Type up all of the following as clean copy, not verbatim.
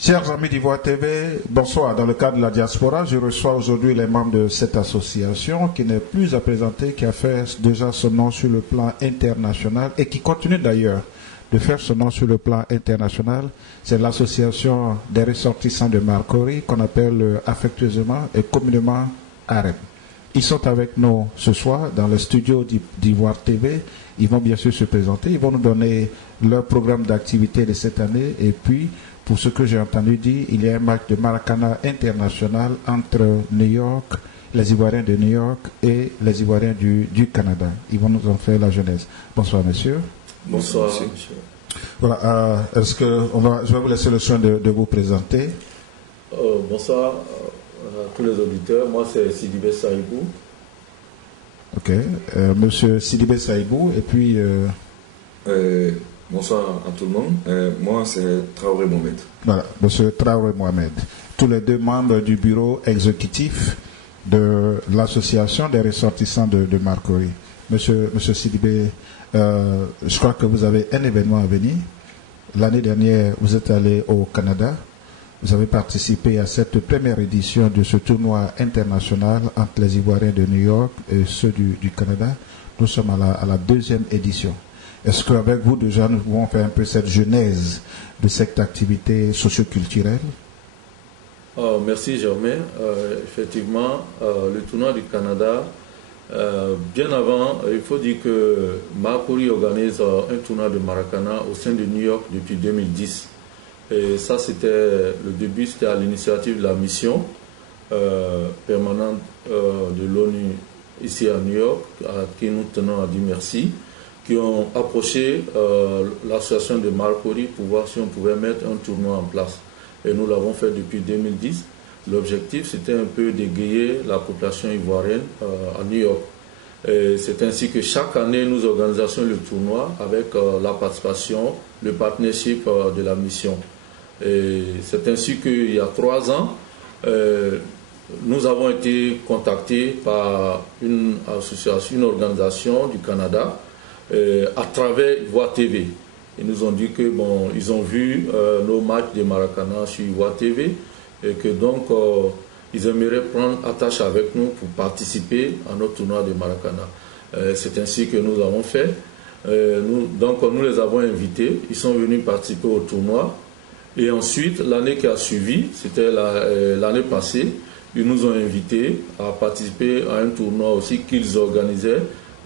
Chers amis d'Ivoire TV, bonsoir. Dans le cadre de la diaspora, je reçois aujourd'hui les membres de cette association qui n'est plus à présenter, qui a fait déjà son nom sur le plan international et qui continue d'ailleurs de faire son nom sur le plan international. C'est l'association des ressortissants de Marcory qu'on appelle affectueusement et communément AREM. Ils sont avec nous ce soir dans le studio d'Ivoire TV. Ils vont bien sûr se présenter, ils vont nous donner leur programme d'activité de cette année et puis pour ce que j'ai entendu dire, il y a un match de Maracana international entre New York, les Ivoiriens de New York et les Ivoiriens du Canada. Ils vont nous en faire la genèse. Bonsoir, monsieur. Bonsoir, monsieur. Voilà, est-ce que je vais vous laisser le soin de vous présenter. Bonsoir à tous les auditeurs. Moi, c'est Sidibé Saïbou. Ok. Monsieur Sidibé Saïbou, et puis... Bonsoir à tout le monde. Moi, c'est Traoré Mohamed. Voilà, monsieur Traoré Mohamed. Tous les deux membres du bureau exécutif de l'association des ressortissants de Marcory. Monsieur Sidibé, je crois que vous avez un événement à venir. L'année dernière, vous êtes allé au Canada. Vous avez participé à cette première édition de ce tournoi international entre les Ivoiriens de New York et ceux du Canada. Nous sommes à la deuxième édition. Est-ce qu'avec vous, déjà, nous pouvons faire un peu cette genèse de cette activité socioculturelle? Merci, Germain. Effectivement, le tournoi du Canada, bien avant, il faut dire que Marcory organise un tournoi de Maracana au sein de New York depuis 2010. Et ça, c'était le début, c'était à l'initiative de la mission permanente de l'ONU ici à New York, à qui nous tenons à dire merci, qui ont approché l'association de Marcory pour voir si on pouvait mettre un tournoi en place. Et nous l'avons fait depuis 2010. L'objectif, c'était un peu d'égayer la population ivoirienne à New York. C'est ainsi que chaque année, nous organisons le tournoi avec la participation, le partnership de la mission. C'est ainsi qu'il y a 3 ans, nous avons été contactés par une association, une organisation du Canada, à travers Ivoire TV. Ils nous ont dit que bon, ils ont vu nos matchs de Maracana sur Ivoire TV et que donc ils aimeraient prendre attache avec nous pour participer à notre tournoi de Maracana. C'est ainsi que nous avons fait. Nous les avons invités, ils sont venus participer au tournoi et ensuite l'année qui a suivi, c'était l'année passée, ils nous ont invités à participer à un tournoi aussi qu'ils organisaient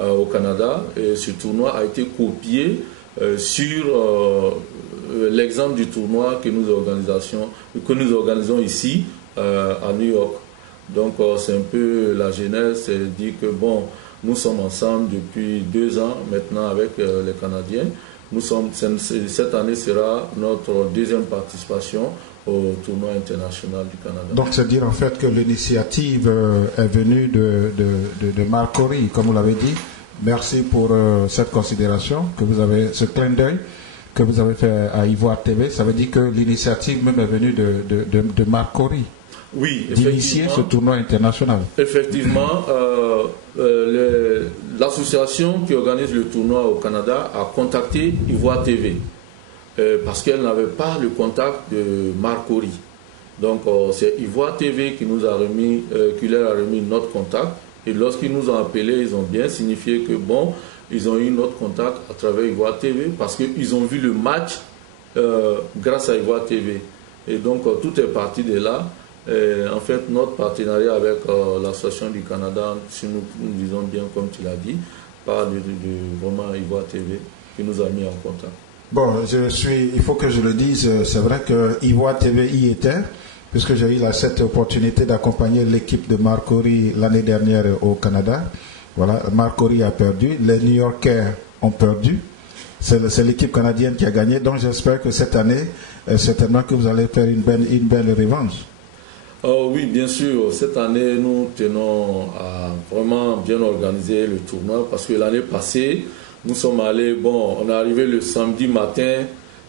au Canada, et ce tournoi a été copié sur l'exemple du tournoi que nous organisons ici à New York. Donc c'est un peu la genèse, c'est dire que bon, nous sommes ensemble depuis 2 ans maintenant avec les Canadiens. Cette année sera notre 2e participation au tournoi international du Canada. Donc c'est dire en fait que l'initiative est venue de Marcory, comme vous l'avez dit. Merci pour cette considération que vous avez, ce clin d'œil que vous avez fait à Ivoire TV. Ça veut dire que l'initiative même est venue de Marcory. Oui, d'initier ce tournoi international. Effectivement, l'association qui organise le tournoi au Canada a contacté Ivoire TV parce qu'elle n'avait pas le contact de Marcory. Donc c'est Ivoire TV qui nous a remis, qui leur a remis notre contact. Et lorsqu'ils nous ont appelés, ils ont bien signifié que bon, ils ont eu notre contact à travers Ivoire TV parce qu'ils ont vu le match grâce à Ivoire TV. Et donc tout est parti de là. En fait, notre partenariat avec l'association du Canada, si nous disons bien comme tu l'as dit, parle de vraiment Ivoire TV qui nous a mis en contact. Bon, il faut que je le dise, c'est vrai que Ivoire TV y était, puisque j'ai eu cette opportunité d'accompagner l'équipe de Marcory l'année dernière au Canada. Voilà, Marcory a perdu, les New Yorkais ont perdu. C'est l'équipe canadienne qui a gagné, donc j'espère que cette année, certainement que vous allez faire une belle revanche. Oui, bien sûr. Cette année, nous tenons à vraiment bien organiser le tournoi parce que l'année passée, nous sommes allés, bon, on est arrivé le samedi matin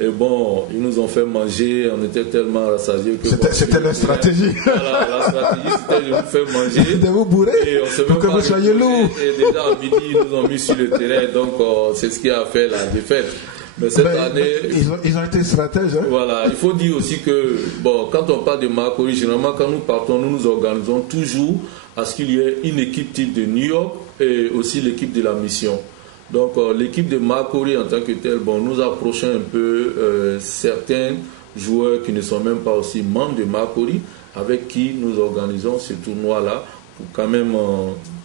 et bon, ils nous ont fait manger, on était tellement rassasiés que... C'était la stratégie. Voilà, la stratégie, c'était de nous faire manger. De vous bourrer pour que vous soyez lourds. Et déjà à midi, ils nous ont mis sur le terrain, donc c'est ce qui a fait la défaite. Mais cette année... Ils ont été stratèges. Hein? Voilà, il faut dire aussi que, bon, quand on parle de Marcory, généralement, quand nous partons, nous nous organisons toujours à ce qu'il y ait une équipe type de New York et aussi l'équipe de la mission. Donc, l'équipe de Marcory en tant que telle, bon, nous approchons un peu certains joueurs qui ne sont même pas aussi membres de Marcory, avec qui nous organisons ce tournoi-là pour quand même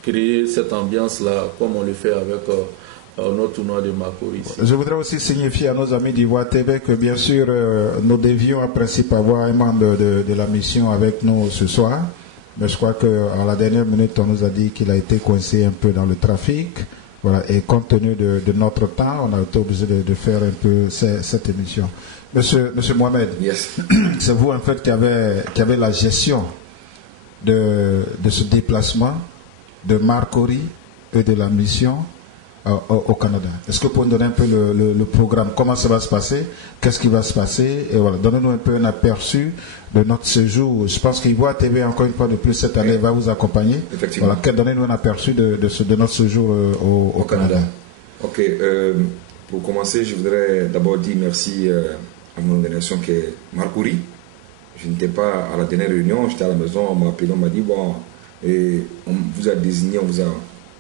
créer cette ambiance-là, comme on le fait avec notre tournoi de Marcory. Je voudrais aussi signifier à nos amis d'Ivoire TV que bien sûr, nous devions en principe avoir un membre de la mission avec nous ce soir. Mais je crois qu'à la dernière minute, on nous a dit qu'il a été coincé un peu dans le trafic. Voilà, et compte tenu de notre temps, on a été obligé de faire un peu cette émission. Monsieur Mohamed, yes. C'est vous en fait qui avez la gestion de ce déplacement de Marcory et de la mission au Canada. Est-ce que vous pouvez nous donner un peu le programme, comment ça va se passer, qu'est-ce qui va se passer, et voilà, donnez-nous un peu un aperçu de notre séjour. Je pense qu'Ivoire TV, encore une fois de plus, cette année, va vous accompagner. Effectivement. Voilà, donnez-nous un aperçu de notre séjour au Canada. Ok, pour commencer, je voudrais d'abord dire merci à mon organisation qui est Marcory. Je n'étais pas à la dernière réunion, j'étais à la maison, on m'a appelé, on m'a dit, bon, et on vous a désigné, on vous a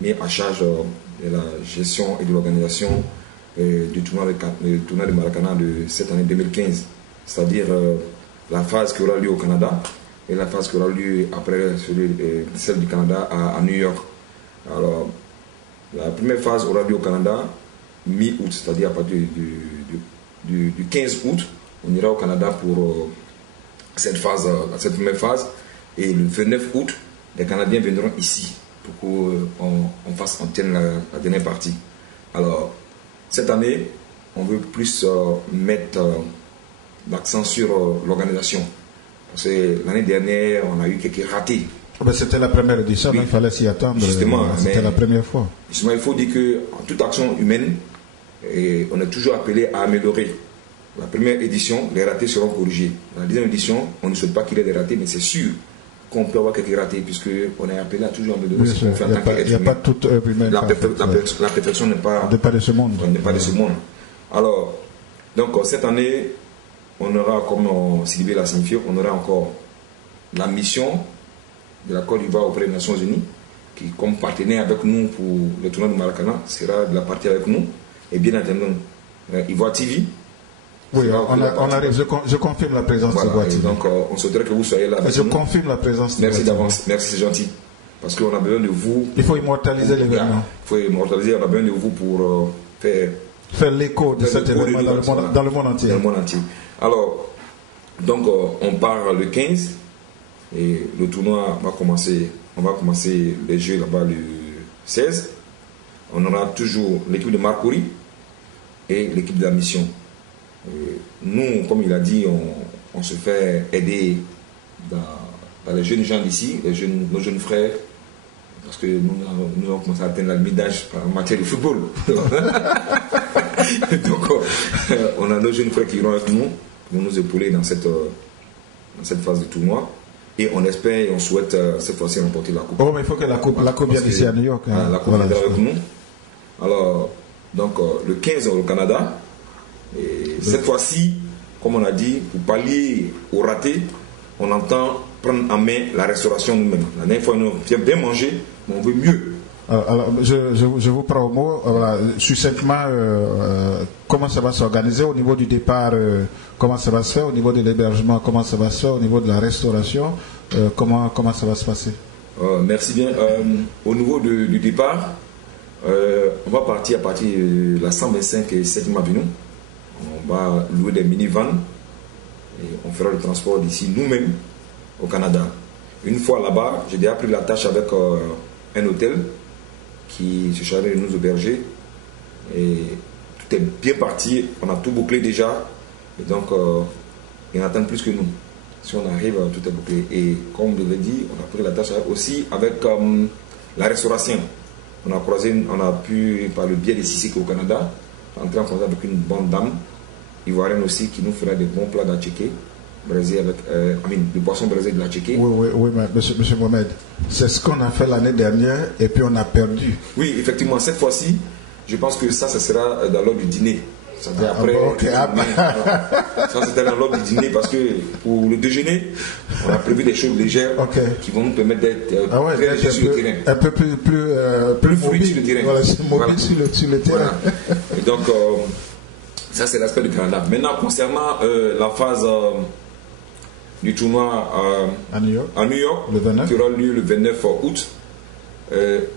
mis à charge de la gestion et de l'organisation du tournoi de Maracana de cette année 2015, c'est-à-dire la phase qui aura lieu au Canada et la phase qui aura lieu après celle du Canada à New York. Alors, la première phase aura lieu au Canada mi-août, c'est-à-dire à partir du 15 août, on ira au Canada pour cette première phase, et le 29 août, les Canadiens viendront ici pour qu'on tienne la dernière partie. Alors, cette année, on veut plus mettre l'accent sur l'organisation. Parce que l'année dernière, on a eu quelques ratés. C'était la première édition, oui. Il fallait s'y attendre. Justement, c'était la première fois. Justement, il faut dire qu'en toute action humaine, on est toujours appelé à améliorer. La première édition, les ratés seront corrigés. La deuxième édition, on ne souhaite pas qu'il y ait des ratés, mais c'est sûr qu'on peut avoir quelques ratés, puisqu'on est appelé à toujours améliorer ce qu'on fait en tant qu'être humain. Il n'y a pas toute œuvre humaine. La perfection n'est pas de ce monde. N'est pas de ce monde. Alors, donc cette année, on aura, comme Sylvie l'a signifié, on aura encore la mission de la Côte d'Ivoire auprès des Nations Unies, qui, comme partenaire avec nous pour le tournoi de Maracana, sera de la partie avec nous. Et bien entendu, Ivoire TV. Oui, on arrive. Je confirme la présence de Ivoire TV. Donc, on souhaiterait que vous soyez là avec nous. Je confirme la présence de Merci d'avance. Merci, c'est gentil. Parce qu'on a besoin de vous. Il faut immortaliser l'événement. Il faut immortaliser, on a besoin de vous pour faire l'écho de cet événement dans le monde entier. Dans le monde entier. Alors, donc, on part le 15 et le tournoi va commencer. On va commencer les jeux là-bas le 16. On aura toujours l'équipe de Marcory et l'équipe de la mission. Nous, comme il a dit, on se fait aider dans les jeunes gens d'ici, nos jeunes frères, parce que nous avons commencé à atteindre la limite d'âge en matière de football. Donc, on a nos jeunes frères qui iront avec nous pour nous épauler dans cette phase de tournoi. Et on espère et on souhaite cette fois-ci remporter la coupe. Oh, mais il faut que la coupe vienne ici à New York. Hein. La coupe viendra avec nous. Alors, donc, le 15 au Canada. Et cette fois-ci, comme on a dit, pour pallier au raté, on entend prendre en main la restauration nous-mêmes. La dernière fois, on vient bien manger, mais on veut mieux. Alors, je vous prends au mot. Voilà, succinctement, comment ça va s'organiser au niveau du départ, comment ça va se faire, au niveau de l'hébergement, comment ça va se faire, au niveau de la restauration, comment ça va se passer? Merci bien. Au niveau du départ, on va partir à partir de la 125 et 7e avenue. On va louer des minivans et on fera le transport d'ici nous-mêmes au Canada. Une fois là-bas, j'ai déjà pris la tâche avec un hôtel qui se chargeait de nous héberger. Et tout est bien parti, on a tout bouclé déjà. Et donc, ils en attendent plus que nous. Si on arrive, tout est bouclé. Et comme je l'ai dit, on a pris la tâche aussi avec la restauration. On a pu, par le biais des CICIC au Canada, entrer en contact avec une bonne dame ivoirienne aussi qui nous fera des bons plats d'atchéké, braisés avec des poissons braisés de l'atchéké. Oui, mais monsieur Mohamed, c'est ce qu'on a fait l'année dernière et puis on a perdu. Oui, effectivement, cette fois-ci, je pense que ça sera dans l'ordre du dîner C'est-à-dire après, ça c'était dans l'ordre du dîner parce que pour le déjeuner, on a prévu des choses légères qui vont nous permettre d'être très légers sur le terrain. Un peu plus fluide sur le terrain. Voilà, mobile sur le terrain. Voilà. Et donc, ça c'est l'aspect du Canada. Maintenant, concernant la phase du tournoi à New York qui aura lieu le 29 août,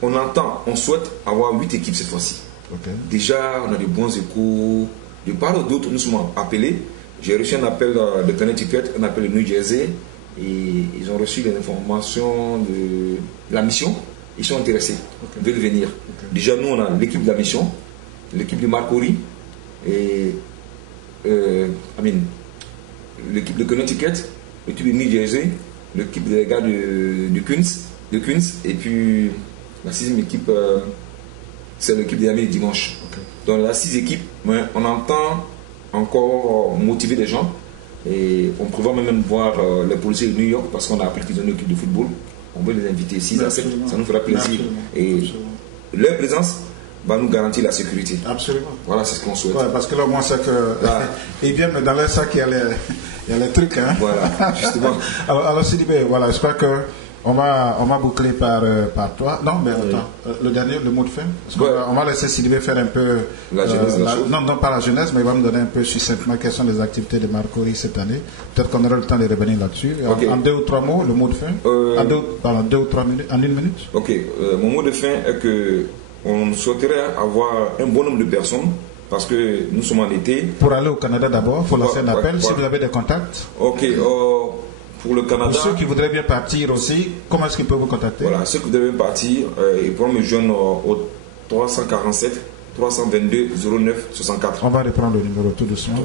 on souhaite avoir 8 équipes cette fois-ci. Déjà, on a de bons échos. De part ou d'autre, nous sommes appelés. J'ai reçu un appel de Connecticut, un appel de New Jersey, et ils ont reçu les informations de la mission. Ils sont intéressés, ils veulent venir. Déjà, nous, on a l'équipe de la mission, l'équipe de Marcory, et l'équipe de Connecticut, l'équipe de New Jersey, l'équipe des gars de Queens, et puis la 6e équipe, c'est l'équipe des amis dimanche. Dans la 6 équipes, on entend encore motiver les gens, et on prévoit même voir les policiers de New York parce qu'on a appris qu'ils ont une équipe de football. On veut les inviter 6 à 7, ça nous fera plaisir. Et leur présence va nous garantir la sécurité. Absolument. Voilà, c'est ce qu'on souhaite. Parce que là, moi, c'est que. Et bien, mais dans les sacs, il y a les trucs. Hein? Voilà, justement. alors Sidibé, voilà, j'espère que. On va boucler par toi. Non, mais attends, le dernier, le mot de fin. On va laisser Sidibé faire un peu. La jeunesse de la chose. Non, pas la jeunesse, mais il va me donner un peu succinctement quelles sont les activités de Marcory cette année. Peut-être qu'on aura le temps de revenir là-dessus. En 2 ou 3 mots, le mot de fin. En 2 ou 3 minutes, en 1 minute. Ok, mon mot de fin est que on souhaiterait avoir un bon nombre de personnes parce que nous sommes en été. Pour aller au Canada d'abord, il faut lancer un appel si vous avez des contacts. Ok, pour le Canada. Pour ceux qui voudraient bien partir aussi, comment est-ce qu'ils peuvent vous contacter? Voilà, ceux qui voudraient bien partir, ils pourront me joindre au 347 322 09 64. On va reprendre le numéro tout doucement.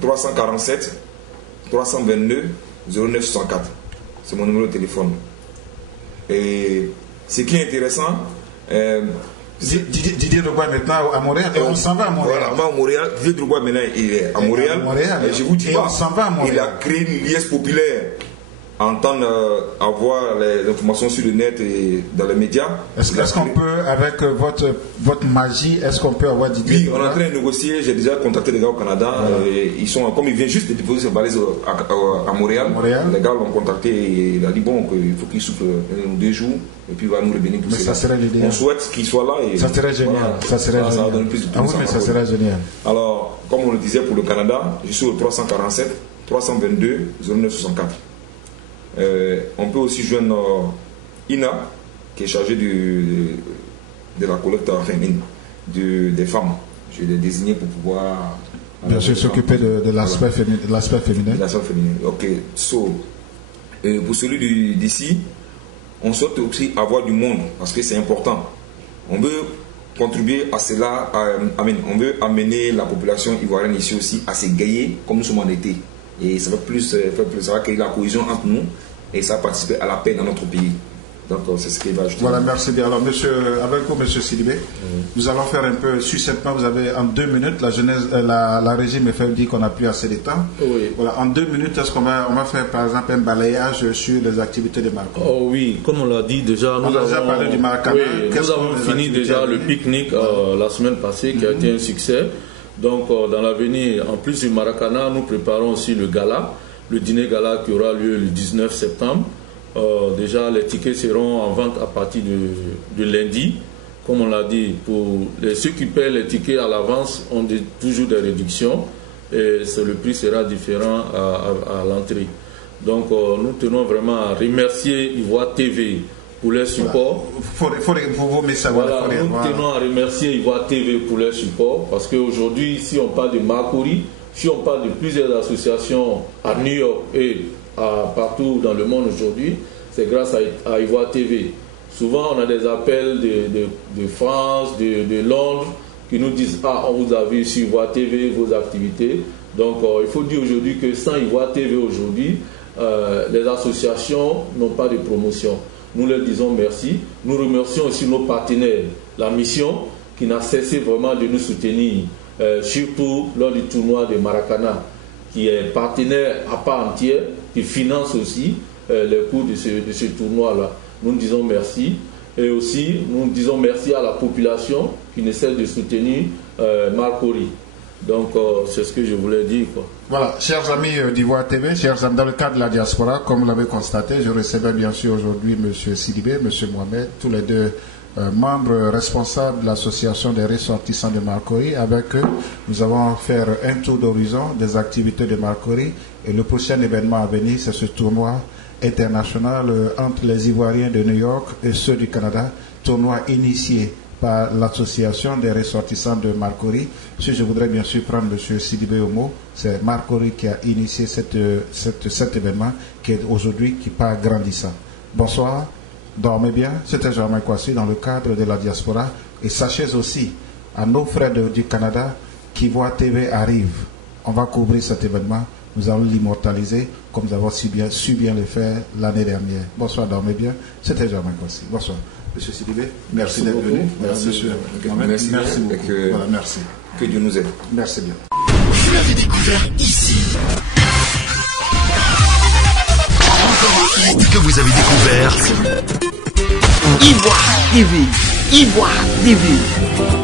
347 322 09 64. C'est mon numéro de téléphone. Et ce qui est intéressant, Didier Drogba maintenant à Montréal. Et on s'en va à Montréal. Voilà, on va à Montréal. Didier Drogba maintenant il est à Montréal. Et je vous dis pas, il a créé une liesse populaire. Entendre avoir les informations sur le net et dans les médias. Est-ce qu'on peut, avec votre magie, est-ce qu'on peut avoir Didier? Oui, on est en train de négocier. J'ai déjà contacté les gars au Canada. Ils sont, comme il vient juste de déposer ses valises à Montréal, les gars l'ont contacté et il a dit bon, qu'il faut qu'il souffle 2 jours et puis il va nous revenir pour ça. On souhaite qu'il soit là. Et ça serait génial. Voilà, ça va donner plus de temps. Ah oui, mais ça serait génial. Alors, comme on le disait pour le Canada, je suis au 347 322 09 64. On peut aussi joindre Ina, qui est chargée de la collecte des femmes. Je l'ai désigné pour pouvoir. Bien sûr, s'occuper de l'aspect féminin. De l'aspect féminin. Ok. Pour celui d'ici, on souhaite aussi avoir du monde parce que c'est important. On veut contribuer à cela. On veut amener la population ivoirienne ici aussi à s'égayer comme nous sommes en été. Et ça va créer la cohésion entre nous et ça va participer à la paix dans notre pays. Donc c'est ce qu'il va ajouter. Voilà, merci bien. Alors avec vous, monsieur Sidibé, nous allons faire un peu succinctement. Vous avez en 2 minutes, la régie me fait dire qu'on n'a plus assez de temps. Oui. Voilà, en 2 minutes, est-ce qu'on va faire par exemple un balayage sur les activités de Marcory? Oh oui, comme on l'a dit déjà, nous avons déjà parlé du Maracana. Oui, nous avons fini déjà le pique-nique la semaine passée qui a été un succès. Donc dans l'avenir, en plus du Maracana, nous préparons aussi le gala, le dîner gala qui aura lieu le 19 septembre. Déjà, les tickets seront en vente à partir de lundi. Comme on l'a dit, pour ceux qui paient les tickets à l'avance ont toujours des réductions et le prix sera différent à l'entrée. Donc nous tenons vraiment à remercier Ivoire TV pour leur support. Voilà. Nous tenons à remercier Ivoire TV pour leur support parce qu'aujourd'hui, si on parle de Marcory, si on parle de plusieurs associations à New York et partout dans le monde aujourd'hui, c'est grâce à Ivoire TV. Souvent, on a des appels de France, de Londres, qui nous disent « Ah, on vous a vu sur Ivoire TV, vos activités. » Donc, il faut dire aujourd'hui que sans Ivoire TV aujourd'hui, les associations n'ont pas de promotion. Nous leur disons merci. Nous remercions aussi nos partenaires, la mission, qui n'a cessé vraiment de nous soutenir, surtout lors du tournoi de Maracana, qui est partenaire à part entière, qui finance aussi les coûts de ce tournoi-là. Nous disons merci. Et aussi, nous disons merci à la population qui ne cesse de soutenir Marcory. Donc, c'est ce que je voulais dire, quoi. Voilà, chers amis d'Ivoire TV, chers amis, dans le cadre de la diaspora, comme vous l'avez constaté, je recevais bien sûr aujourd'hui M. Sidibé, M. Mohamed, tous les deux membres responsables de l'association des ressortissants de Marcory. Avec eux, nous avons fait un tour d'horizon des activités de Marcory. Et le prochain événement à venir, c'est ce tournoi international entre les Ivoiriens de New York et ceux du Canada, tournoi initié par l'association des ressortissants de Marcory. Si je voudrais bien sûr prendre M. Sidibé au mot, c'est Marcory qui a initié cet événement qui est aujourd'hui qui part grandissant. Bonsoir, dormez bien, c'était Germain Kwasi dans le cadre de la diaspora. Et sachez aussi à nos frères du Canada qu'Ivoire TV arrive. On va couvrir cet événement, nous allons l'immortaliser comme nous avons su bien le faire l'année dernière. Bonsoir, dormez bien, c'était Germain Kwasi. Bonsoir. Monsieur Sidibé, merci d'être venu. Merci, monsieur. Merci beaucoup. Voilà, merci. Que Dieu nous aide. Merci bien. Vous l'avez découvert ici. Que vous avez découvert Ivoire TV. Ivoire TV.